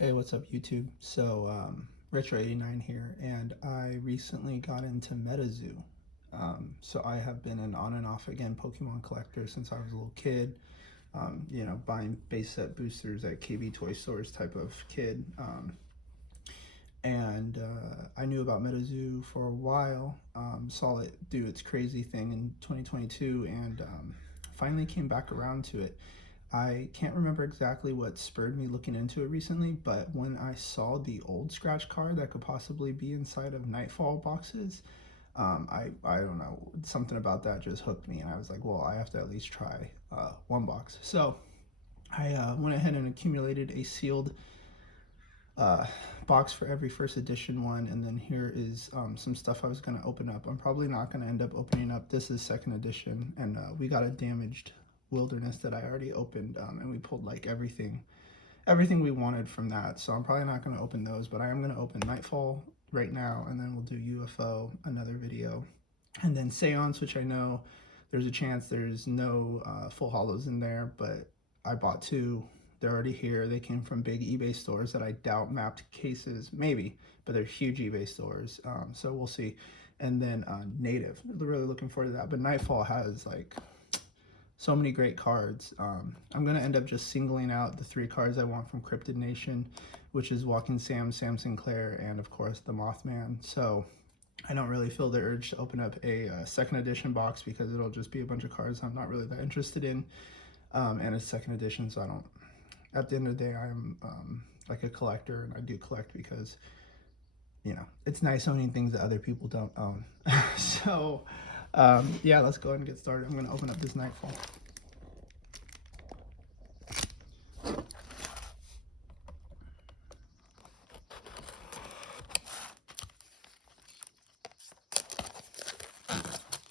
Hey, what's up, YouTube? So, Retro89 here, and I recently got into Metazoo. So I have been an on and off again Pokemon collector since I was a little kid. Buying base set boosters at KB toy stores type of kid. I knew about Metazoo for a while, saw it do its crazy thing in 2022, and finally came back around to it. I can't remember exactly what spurred me looking into it recently, but when I saw the old scratch card that could possibly be inside of Nightfall boxes, I don't know, something about that just hooked me, and I was like, well, I have to at least try one box. So I went ahead and accumulated a sealed box for every first edition one, and then here is some stuff I was going to open up. I'm probably not going to end up opening up. This is second edition, and we got a damaged wilderness that I already opened, and we pulled like everything we wanted from that, so I'm probably not going to open those, but I am going to open Nightfall right now, and then we'll do UFO, another video, and then Seance, which I know there's a chance there's no full holos in there, but I bought two. They're already here. They came from big eBay stores that I doubt mapped cases, maybe, but they're huge eBay stores, so we'll see. And then Native, really looking forward to that. But Nightfall has like so many great cards. I'm going to end up just singling out the 3 cards I want from Cryptid Nation, which is Walking Sam, Sam Sinclair, and of course the Mothman. So I don't really feel the urge to open up a second edition box because it'll just be a bunch of cards I'm not really that interested in. And it's second edition, so I don't, at the end of the day, I'm like a collector, and I do collect because, you know, it's nice owning things that other people don't own. So yeah, let's go ahead and get started. I'm going to open up this Nightfall.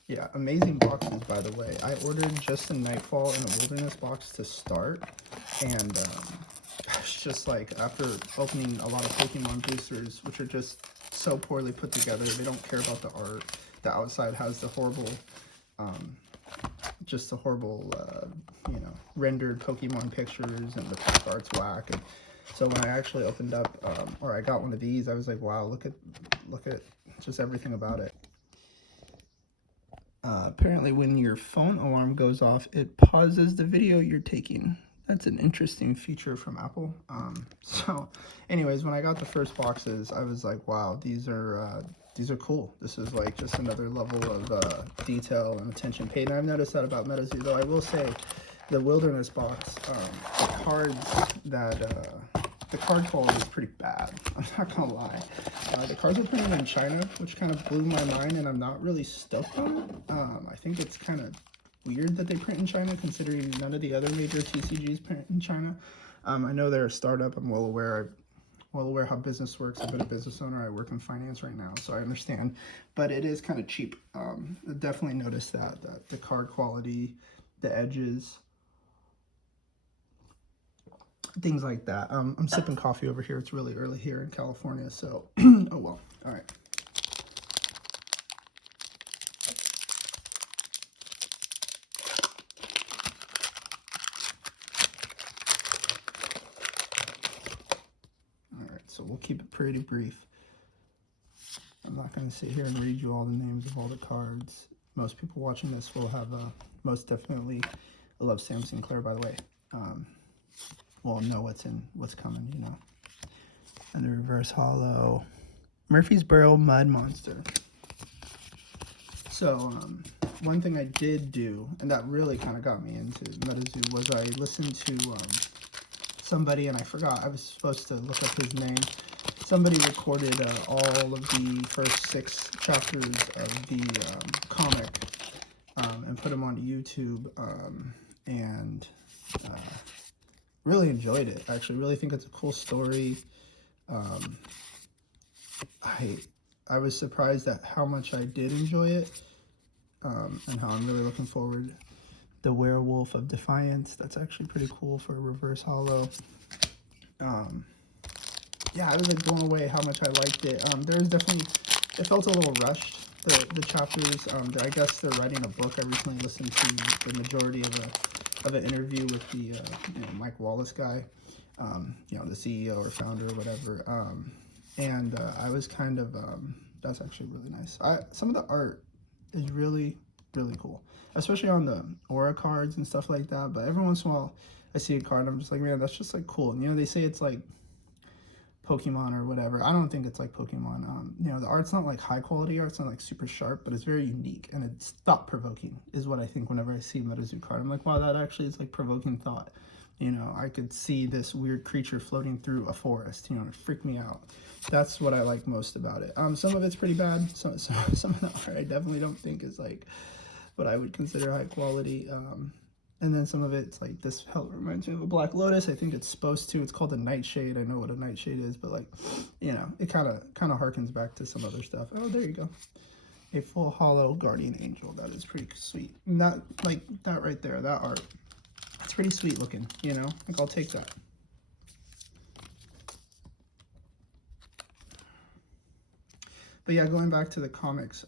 Yeah, amazing boxes, by the way. I ordered just a Nightfall and a Wilderness box to start, and it's just like, after opening a lot of Pokemon boosters, which are just so poorly put together, they don't care about the art. The outside has the horrible, just the horrible, rendered Pokemon pictures, and the pack art's whack. And so when I actually opened up, or I got one of these, I was like, wow, look at just everything about it. Apparently when your phone alarm goes off, it pauses the video you're taking. That's an interesting feature from Apple. So anyways, when I got the first boxes, I was like, wow, these are cool. This is like just another level of detail and attention paid. And I've noticed that about Metazoo, though I will say the Wilderness box, the card quality is pretty bad. I'm not gonna lie. The cards are printed in China, which kind of blew my mind, and I'm not really stoked on it. I think it's kind of weird that they print in China, considering none of the other major TCGs print in China. I know they're a startup. I'm well aware how business works. I've been a business owner. I work in finance right now, so I understand. But it is kind of cheap. I definitely noticed that the card quality, the edges, things like that. I'm sipping coffee over here. It's really early here in California, so oh well. All right. All right, so we'll keep it pretty brief. I'm not going to sit here and read you all the names of all the cards. Most people watching this will have most definitely, I love Sam Sinclair, by the way. Well, know what's coming, you know. And the reverse holo, Murphy's Barrel Mud Monster. So one thing I did do, and that really kind of got me into Metazoo, was I listened to somebody, and I forgot, I was supposed to look up his name. Somebody recorded all of the first 6 chapters of the comic and put them onto YouTube, and really enjoyed it. I actually really think it's a cool story. I was surprised at how much I did enjoy it, and how I'm really looking forward. The Werewolf of Defiance, that's actually pretty cool for a reverse holo. Yeah, I was like blown away how much I liked it. There's definitely, it felt a little rushed, the chapters. I guess they're writing a book. I recently listened to the majority of of an interview with the you know, Mike Wallace guy, you know, the CEO or founder or whatever. And I was kind of that's actually really nice. Some of the art is really cool, especially on the aura cards and stuff like that. But every once in a while, I see a card and I'm just like, man, that's just like cool. And you know, they say it's like Pokemon or whatever. I don't think it's like Pokemon. You know, the art's not like high quality art, it's not like super sharp, but it's very unique and it's thought provoking is what I think whenever I see a Metazoo card. I'm like, wow, that actually is like provoking thought. You know, I could see this weird creature floating through a forest, you know, it freaked me out. That's what I like most about it. Some of it's pretty bad. Some of the art I definitely don't think is like what I would consider high quality. And then some of it's like, this hell reminds me of a Black Lotus. I think it's supposed to. It's called a Nightshade. I know what a Nightshade is, but like, you know, it kind of harkens back to some other stuff. Oh, there you go. A full hollow guardian angel. That is pretty sweet. Not like that right there. That art. It's pretty sweet looking. You know, I think I'll take that. But yeah, going back to the comics,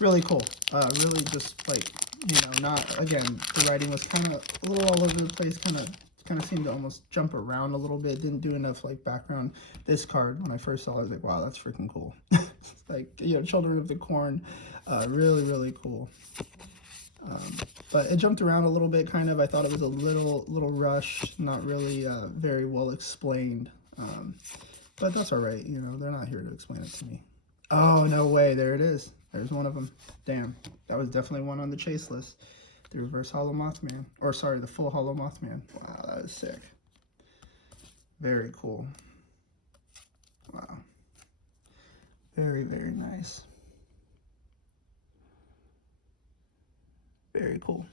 really cool. Really just like, you know, not, again, the writing was kind of a little all over the place, kind of seemed to almost jump around a little bit, didn't do enough like background. This card, when I first saw it, I was like, wow, that's freaking cool. It's like, you know, Children of the Corn, really cool. But it jumped around a little bit, kind of. I thought it was a little rushed, not really very well explained. But that's all right, you know, they're not here to explain it to me. Oh, no way, there it is. There's one of them. Damn, that was definitely one on the chase list. The reverse hollow Mothman. Or sorry, the full hollow Mothman. Wow, that is sick. Very cool. Wow. Very nice. Very cool.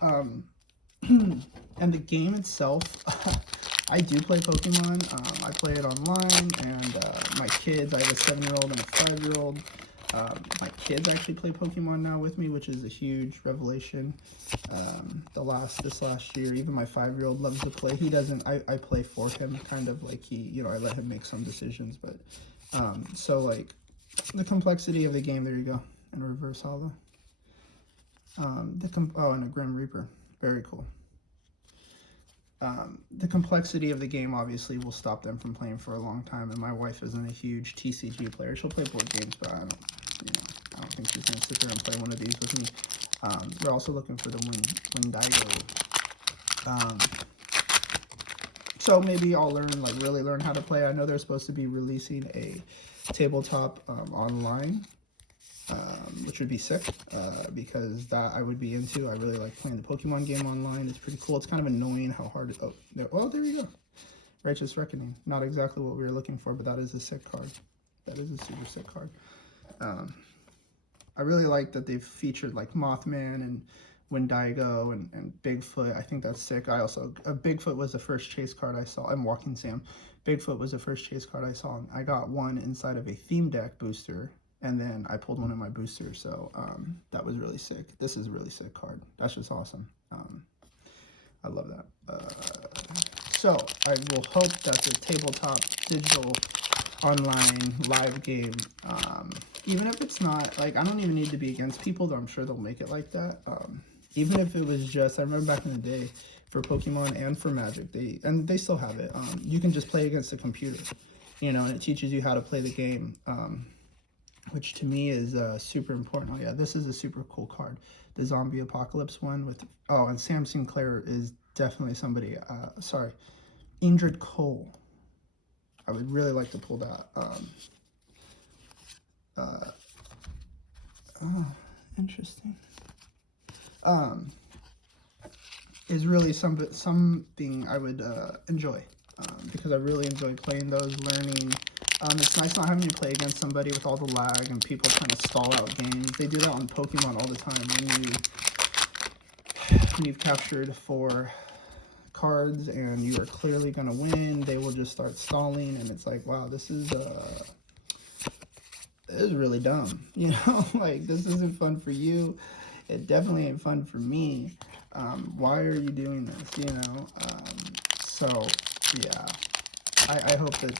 And the game itself, I do play Pokemon. I play it online, and my kids, I have a 7-year-old and a 5-year-old. My kids actually play Pokemon now with me, which is a huge revelation. This last year, even my 5-year-old loves to play. He doesn't, I play for him, kind of like you know, I let him make some decisions, but, so like, the complexity of the game, there you go, and a reverse hollow. And a Grim Reaper, very cool. The complexity of the game obviously will stop them from playing for a long time, and my wife isn't a huge TCG player. She'll play board games, but I don't think she's gonna sit there and play one of these with me. We're also looking for the Wendigo. So maybe I'll really learn how to play. I know they're supposed to be releasing a tabletop online, which would be sick, because that I would be into. I really like playing the Pokemon game online. It's pretty cool. It's kind of annoying how hard it, there you go. Righteous Reckoning. Not exactly what we were looking for, but that is a sick card. That is a super sick card. I really like that they've featured like Mothman and Wendigo and Bigfoot. I think that's sick. I also, Bigfoot was the first chase card I saw. I'm Walking Sam. Bigfoot was the first chase card I saw. I got one inside of a theme deck booster, and then I pulled one in my booster, so that was really sick. This is a really sick card. That's just awesome. I love that. So I will hope that the tabletop digital online live game, even if it's not, like, I don't even need to be against people, though I'm sure they'll make it like that. Even if it was just, I remember back in the day, for Pokemon and for Magic, they still have it, you can just play against the computer, you know, and it teaches you how to play the game, which to me is super important. Oh yeah, this is a super cool card. The Zombie Apocalypse one with, and Sam Sinclair is definitely somebody, Indrid Cole. I would really like to pull that. Interesting. Is really something I would enjoy, because I really enjoy playing those, learning. It's nice not having to play against somebody with all the lag and people trying to stall out games. They do that on Pokemon all the time. When you've captured 4 cards and you are clearly going to win, they will just start stalling, and it's like, wow, this is really dumb, you know. Like, this isn't fun for you, it definitely ain't fun for me. Why are you doing this, you know? So yeah, I hope that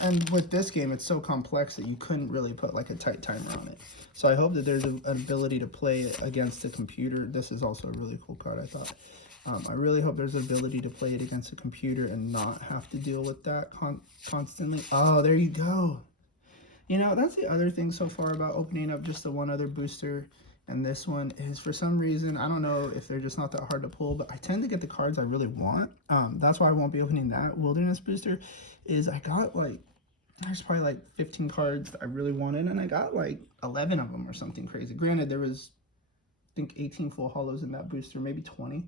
and with this game, it's so complex that you couldn't really put like a tight timer on it. So I hope that there's an ability to play it against a computer. This is also a really cool card, I thought. I really hope there's an ability to play it against a computer and not have to deal with that constantly. Oh, there you go. You know, that's the other thing so far about opening up just the one other booster. And this one is, for some reason, I don't know if they're just not that hard to pull, but I tend to get the cards I really want. That's why I won't be opening that Wilderness booster. Is I got like, there's probably like 15 cards that I really wanted, and I got like 11 of them or something crazy. Granted, there was, I think, 18 full holos in that booster, maybe 20.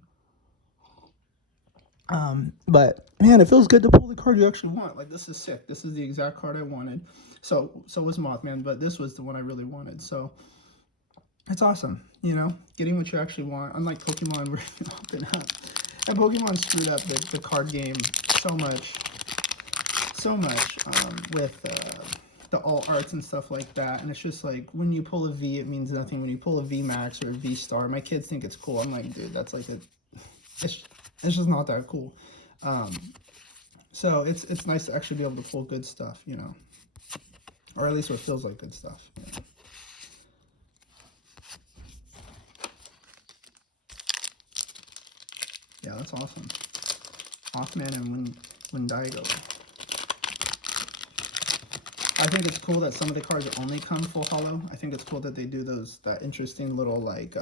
But man, it feels good to pull the card you actually want. Like, this is sick. This is the exact card I wanted. So was Mothman, but this was the one I really wanted. So it's awesome, you know, getting what you actually want. Unlike Pokemon, where you open up. And Pokemon screwed up the card game so much with the alt arts and stuff like that. And it's just like, when you pull a V, it means nothing. When you pull a V Max or a V Star, my kids think it's cool. I'm like, dude, that's like it's just not that cool. So it's nice to actually be able to pull good stuff, you know, or at least what feels like good stuff. You know? Yeah, that's awesome. Mothman and Wendigo. I think it's cool that some of the cards only come full holo. I think it's cool that they do that interesting little, like,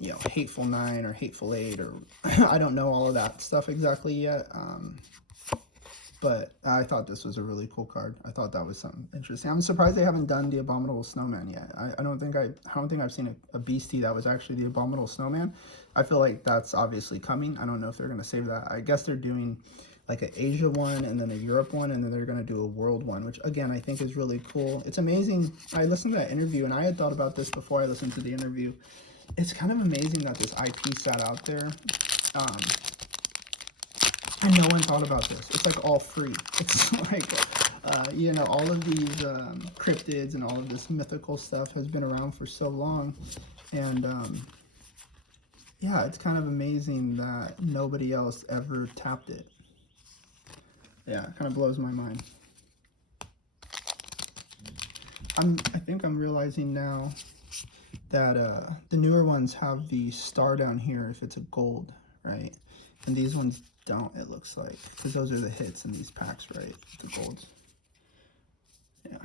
you know, Hateful 9 or Hateful 8, or I don't know all of that stuff exactly yet. But I thought this was a really cool card. I thought that was something interesting. I'm surprised they haven't done the Abominable Snowman yet. I don't think I've seen a beastie that was actually the Abominable Snowman. I feel like that's obviously coming. I don't know if they're going to save that. I guess they're doing like an Asia one and then a Europe one, and then they're going to do a world one, which again, I think is really cool. It's amazing. I listened to that interview, and I had thought about this before I listened to the interview. It's kind of amazing that this IP sat out there. And no one thought about this. It's like all free. It's like, you know, all of these cryptids and all of this mythical stuff has been around for so long. And yeah, it's kind of amazing that nobody else ever tapped it. Yeah, it kind of blows my mind. I think I'm realizing now that the newer ones have the star down here if it's a gold, right? And these ones don't, it looks like, because those are the hits in these packs, right? The golds. Yeah,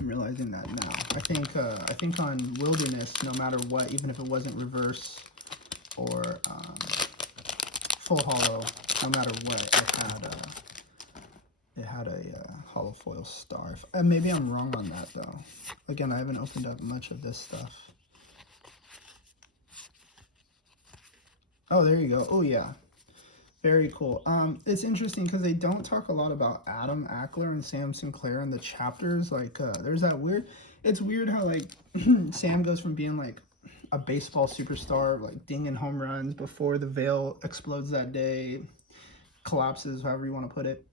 I'm realizing that now. I think on Wilderness, no matter what, even if it wasn't reverse or full holo, no matter what, it had a holo foil star. Maybe I'm wrong on that though. Again, I haven't opened up much of this stuff. Oh, there you go. Oh yeah. Very cool. It's interesting because they don't talk a lot about Adam Ackler and Sam Sinclair in the chapters. Like, there's that weird... It's weird how, like, Sam goes from being, like, a baseball superstar, like, dinging home runs before the veil explodes that day, collapses, however you want to put it.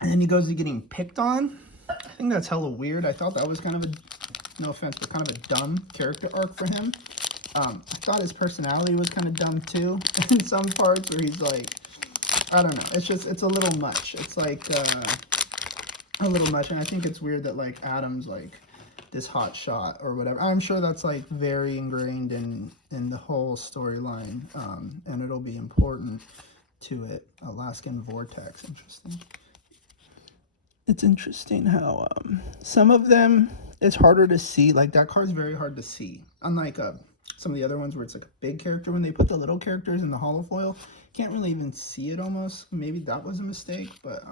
And then he goes to getting picked on. I think that's hella weird. I thought that was kind of a, no offense, but kind of a dumb character arc for him. I thought his personality was kind of dumb too in some parts where he's like, I don't know, it's a little much. It's like a little much, and I think it's weird that like Adam's like this hot shot or whatever. I'm sure that's like very ingrained in the whole storyline, and it'll be important to it. Alaskan Vortex, interesting. It's interesting how some of them, it's harder to see. Like that card's very hard to see, unlike some of the other ones where it's like a big character. When they put the little characters in the holo foil, can't really even see it almost. Maybe that was a mistake, but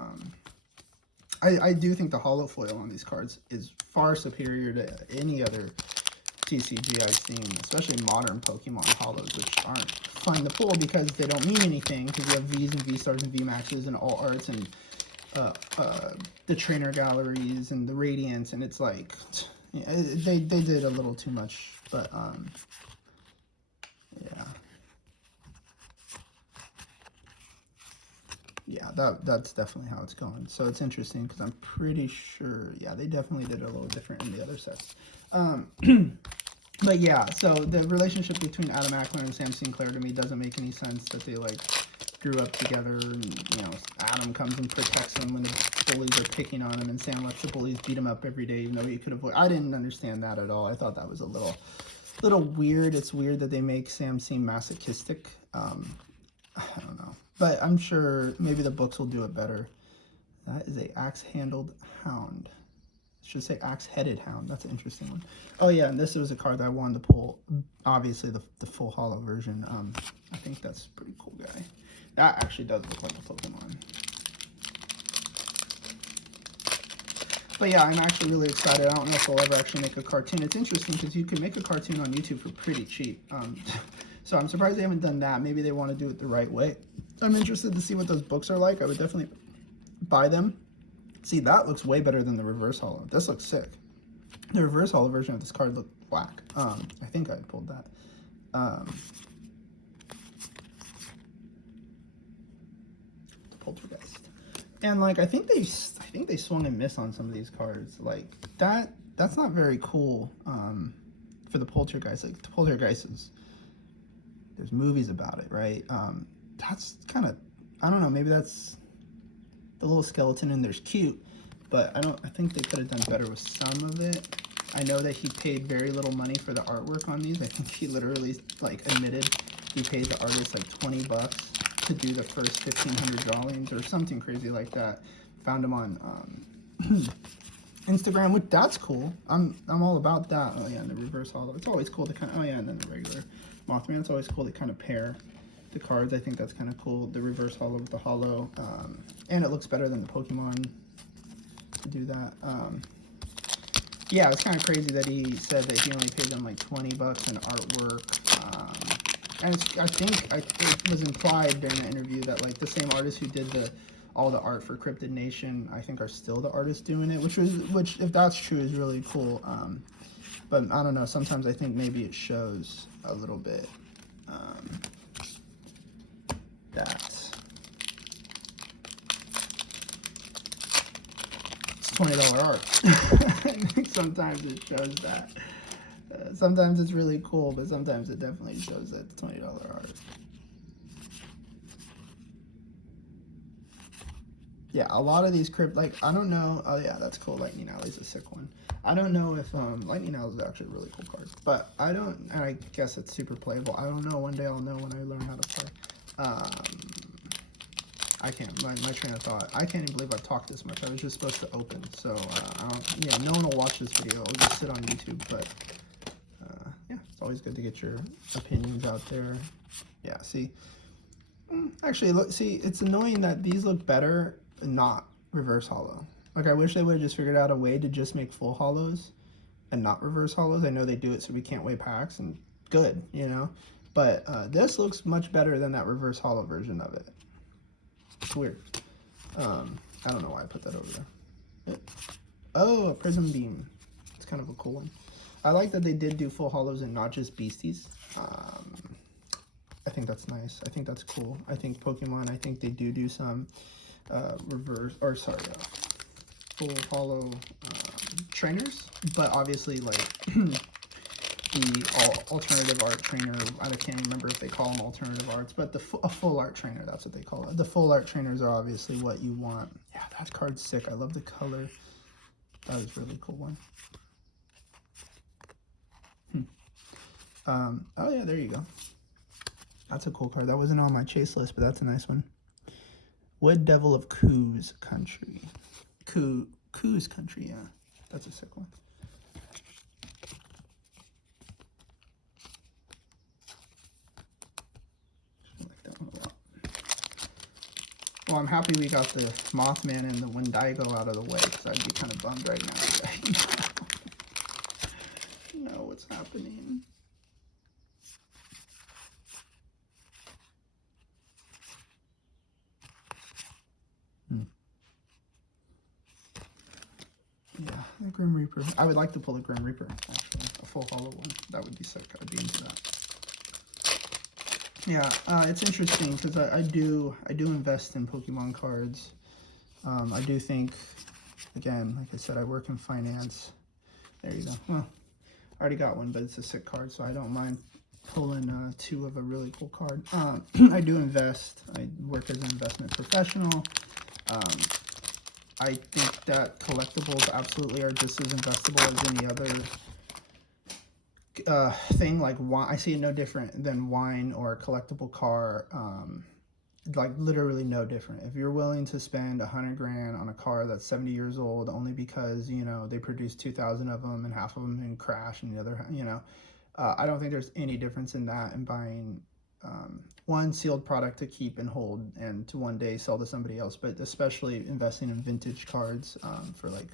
I do think the holo foil on these cards is far superior to any other TCG I've seen, especially modern Pokemon holos, which aren't fun to pull because they don't mean anything, because you have Vs and V-Stars and V-Maxes and all arts and the trainer galleries and the Radiance, and it's like, yeah, they did a little too much, but yeah, that's definitely how it's going. So it's interesting because I'm pretty sure, yeah, they definitely did it a little different in the other sets. But yeah, so the relationship between Adam Ackler and Sam Sinclair to me doesn't make any sense, that they like grew up together, and, you know, Adam comes and protects him when the bullies are picking on him, and Sam lets the bullies beat him up every day, even though he could avoid. I didn't understand that at all. I thought that was a little weird. It's weird that they make Sam seem masochistic. I don't know, but I'm sure maybe the books will do it better. That is a axe-handled hound. It should say axe-headed hound. That's an interesting one. Oh yeah, and this was a card that I wanted to pull. Obviously the full holo version. I think that's a pretty cool guy. That actually does look like a Pokemon. But yeah, I'm actually really excited. I don't know if they'll ever actually make a cartoon. It's interesting because you can make a cartoon on YouTube for pretty cheap. So I'm surprised they haven't done that. Maybe they want to do it the right way. I'm interested to see what those books are like. I would definitely buy them. See, that looks way better than the reverse holo. This looks sick. The reverse holo version of this card looked whack. I think I pulled that. The Poltergeist. And like I think they swung and missed on some of these cards. Like that's not very cool for the Poltergeist. Like the Poltergeist is, there's movies about it, right? That's kind of, I don't know, maybe that's the little skeleton in there's cute, but I think they could have done better with some of it. I know that he paid very little money for the artwork on these. I think he literally like admitted he paid the artist like $20 to do the first 1,500 drawings or something crazy like that. Found him on Instagram, which that's cool. I'm all about that. Oh yeah, and the reverse holo. It's always cool to kind of, oh yeah, and then the regular Mothman. It's always cool to kind of pair the cards. I think that's kind of cool. The reverse holo with the holo, and it looks better than the Pokemon to do that. Yeah, it's kind of crazy that he said that he only paid them like $20 in artwork. And I think it was implied during the interview that like the same artists who did all the art for Cryptid Nation, I think, are still the artists doing it, which if that's true is really cool. But I don't know. Sometimes I think maybe it shows a little bit that it's $20 art. I think sometimes it shows that. Sometimes it's really cool, but sometimes it definitely shows that it's $20 art. Yeah, a lot of these like, I don't know. Oh yeah, that's cool. Lightning Alley's a sick one. I don't know if Lightning Alley is actually a really cool card, but I don't, and I guess it's super playable. I don't know. One day I'll know when I learn how to play. I can't, my train of thought. I can't even believe I've talked this much. I was just supposed to open, so yeah, no one will watch this video. It'll just sit on YouTube, but yeah, it's always good to get your opinions out there. Yeah, see, actually, look, see, it's annoying that these look better and not reverse holo. Like, I wish they would have just figured out a way to just make full holos and not reverse holos. I know they do it so we can't weigh packs, and good, you know, but this looks much better than that reverse holo version of it. It's weird. I don't know why I put that over there. Oh, a prism beam. It's kind of a cool one. I like that they did do full holos and not just beasties. I think that's nice. I think that's cool. I think Pokemon, I think they do some full holo trainers, but obviously like the alternative art trainer, I can't remember if they call them alternative arts, but a full art trainer, that's what they call it. The full art trainers are obviously what you want. Yeah, that card's sick. I love the color. That is a really cool one. Oh yeah, there you go. That's a cool card. That wasn't on my chase list, but that's a nice one. Wood Devil of Coo's Country. Coo's Country, yeah. That's a sick one. I like that one a lot. Well, I'm happy we got the Mothman and the Wendigo out of the way, because I'd be kind of bummed right now. No, what's happening? Yeah, the Grim Reaper. I would like to pull a Grim Reaper, actually. A full holo one. That would be sick. I'd be into that. Yeah, it's interesting because I do invest in Pokemon cards. I do think, again, like I said, I work in finance. There you go. Well, I already got one, but it's a sick card, so I don't mind pulling two of a really cool card. I do invest. I work as an investment professional. I think that collectibles absolutely are just as investable as any other thing. Like wine, I see it no different than wine or a collectible car. Like literally no different. If you're willing to spend $100 grand on a car that's 70 years old only because, you know, they produced 2,000 of them and half of them in crash and the other, you know, I don't think there's any difference in that and buying one sealed product to keep and hold and to one day sell to somebody else, but especially investing in vintage cards for like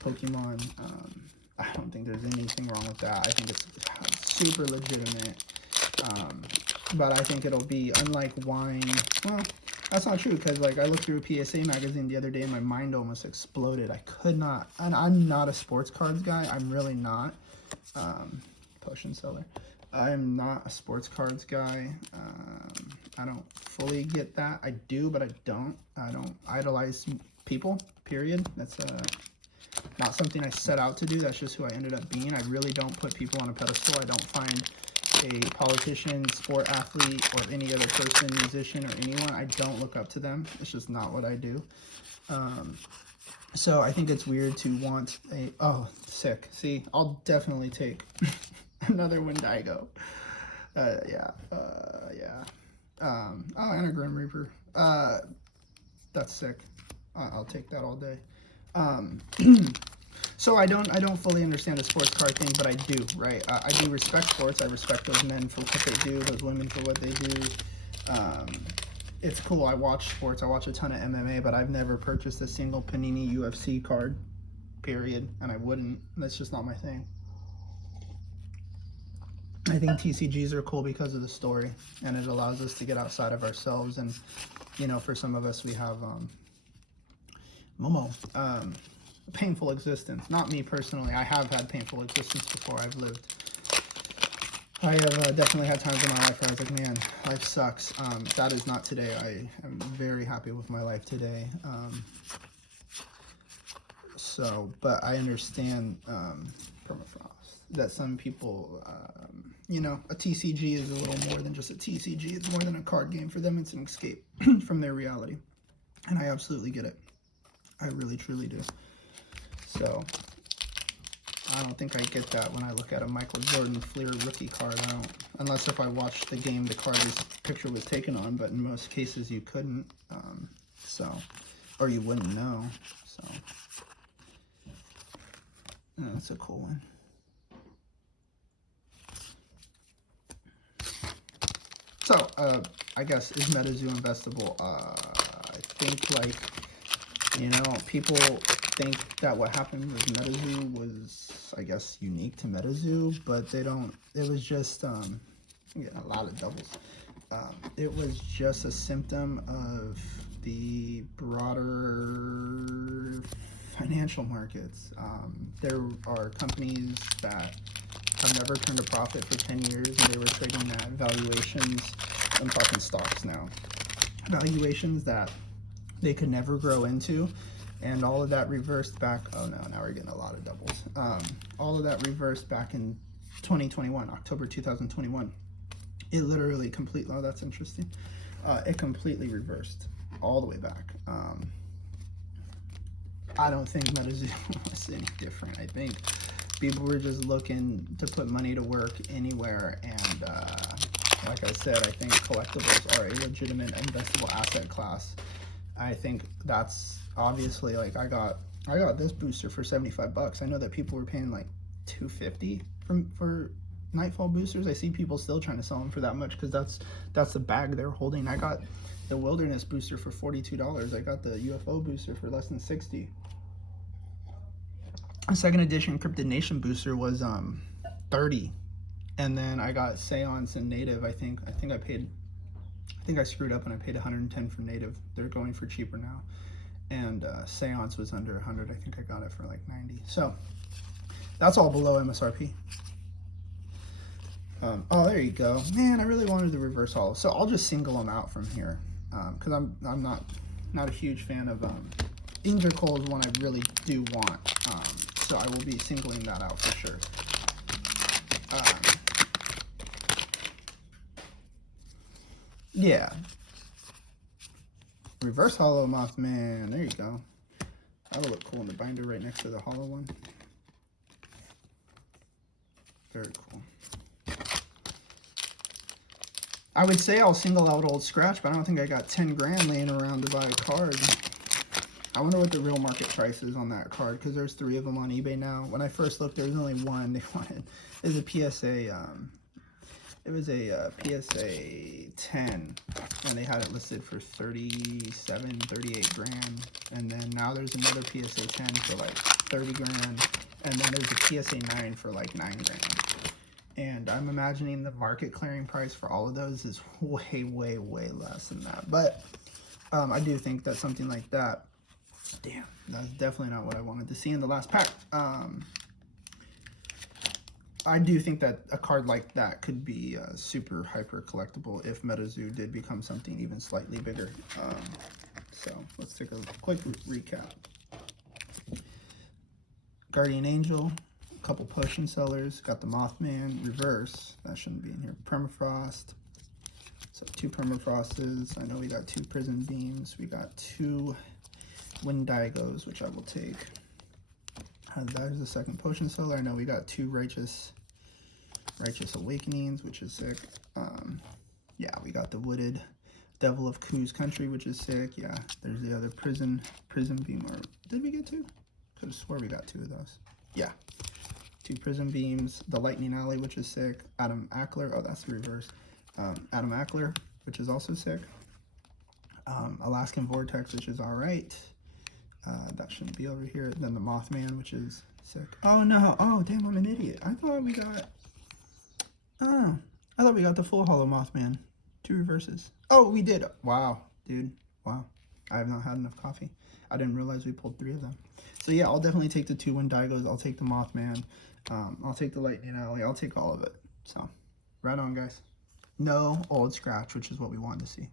Pokemon. I don't think there's anything wrong with that. I think it's super legitimate. But I think it'll be, unlike wine, well, that's not true, because like I looked through a PSA magazine the other day and my mind almost exploded. I could not, and I'm not a sports cards guy. I'm really not. Potion seller. I'm not a sports cards guy. I don't fully get that. I do, but I don't. I don't idolize people, period. That's not something I set out to do. That's just who I ended up being. I really don't put people on a pedestal. I don't find a politician, sport athlete, or any other person, musician, or anyone, I don't look up to them. It's just not what I do. So I think it's weird to want a, oh, sick. See, I'll definitely take another Wendigo. Yeah. Oh, and a Grim Reaper. That's sick. I'll take that all day. So I don't fully understand the sports card thing, but I do, right? I do respect sports. I respect those men for what they do, those women for what they do. It's cool. I watch sports. I watch a ton of MMA, but I've never purchased a single Panini UFC card, period. And I wouldn't. That's just not my thing. I think TCGs are cool because of the story, and it allows us to get outside of ourselves. And, you know, for some of us, we have Momo. Painful existence. Not me personally. I have had painful existence before. I've lived. I have definitely had times in my life where I was like, man, life sucks. That is not today. I am very happy with my life today. But I understand permafrost, that some people, you know, a TCG is a little more than just a TCG. It's more than a card game. For them, it's an escape from their reality. And I absolutely get it. I really, truly do. So, I don't think I get that when I look at a Michael Jordan Fleer rookie card. I don't, unless if I watched the game the card's picture was taken on, but in most cases you couldn't, or you wouldn't know, so. Yeah, that's a cool one. So, I guess, is Metazoo investable? I think, like, you know, people think that what happened with Metazoo was, I guess, unique to Metazoo, but they don't, it was just, I'm getting a lot of doubles. It was just a symptom of the broader financial markets. There are companies that have never turned a profit for 10 years, and they were trading at valuations, I'm talking stocks now, valuations that they could never grow into, and all of that reversed back, oh no, now we're getting a lot of doubles. All of that reversed back in 2021, October 2021. It literally completely, oh, that's interesting. It completely reversed all the way back. I don't think Metazoo was any different. I think people were just looking to put money to work anywhere, and like I said, I think collectibles are a legitimate investable asset class. I think that's obviously, like, I got this booster for 75 bucks. I know that people were paying like $250 for Nightfall boosters. I see people still trying to sell them for that much because that's the bag they're holding. I got the Wilderness booster for $42. I got the UFO booster for less than $60. A second edition Cryptid Nation booster was $30, and then I got Seance and Native. I think I screwed up and I paid $110 for Native. They're going for cheaper now, and Seance was under $100. I think I got it for like $90. So that's all below MSRP. Oh, there you go. Man, I really wanted the reverse holo, so I'll just single them out from here, because I'm not a huge fan of Ingercoal is one I really do want, so I will be singling that out for sure. Yeah. Reverse hollow Mothman. There you go. That'll look cool in the binder right next to the hollow one. Very cool. I would say I'll single out Old Scratch, but I don't think I got 10 grand laying around to buy a card. I wonder what the real market price is on that card, because there's 3 of them on eBay now. When I first looked, there was only one. They wanted, it was a PSA, it was a PSA 10, and they had it listed for 37, 38 grand. And then now there's another PSA 10 for like 30 grand. And then there's a PSA 9 for like 9 grand. And I'm imagining the market clearing price for all of those is way, way, way less than that. But I do think that something like that, damn, that's definitely not what I wanted to see in the last pack. I do think that a card like that could be super hyper collectible if Metazoo did become something even slightly bigger. So let's take a quick recap. Guardian Angel, a couple potion sellers, got the Mothman, reverse, that shouldn't be in here, Permafrost, so 2 Permafrosts, I know we got 2 Prison Beams, we got 2 Wendigos, which I will take. That is the second potion seller. I know we got 2 Righteous Awakenings, which is sick. Yeah, we got the Wooded Devil of Ku's Country, which is sick. Yeah, there's the other Prison Beam. Or did we get 2? Could have swore we got 2 of those. Yeah, 2 Prison Beams. The Lightning Alley, which is sick. Adam Ackler. Oh, that's the reverse. Adam Ackler, which is also sick. Alaskan Vortex, which is all right. That shouldn't be over here. Then the Mothman, which is sick. Oh no! Oh damn! I'm an idiot. I thought we got. Oh, I thought we got the full hollow Mothman. 2 reverses. Oh, we did. Wow, dude. Wow. I have not had enough coffee. I didn't realize we pulled 3 of them. So yeah, I'll definitely take the 2 Wendigos. I'll take the Mothman. I'll take the Lightning Alley. I'll take all of it. So, right on, guys. No Old Scratch, which is what we wanted to see.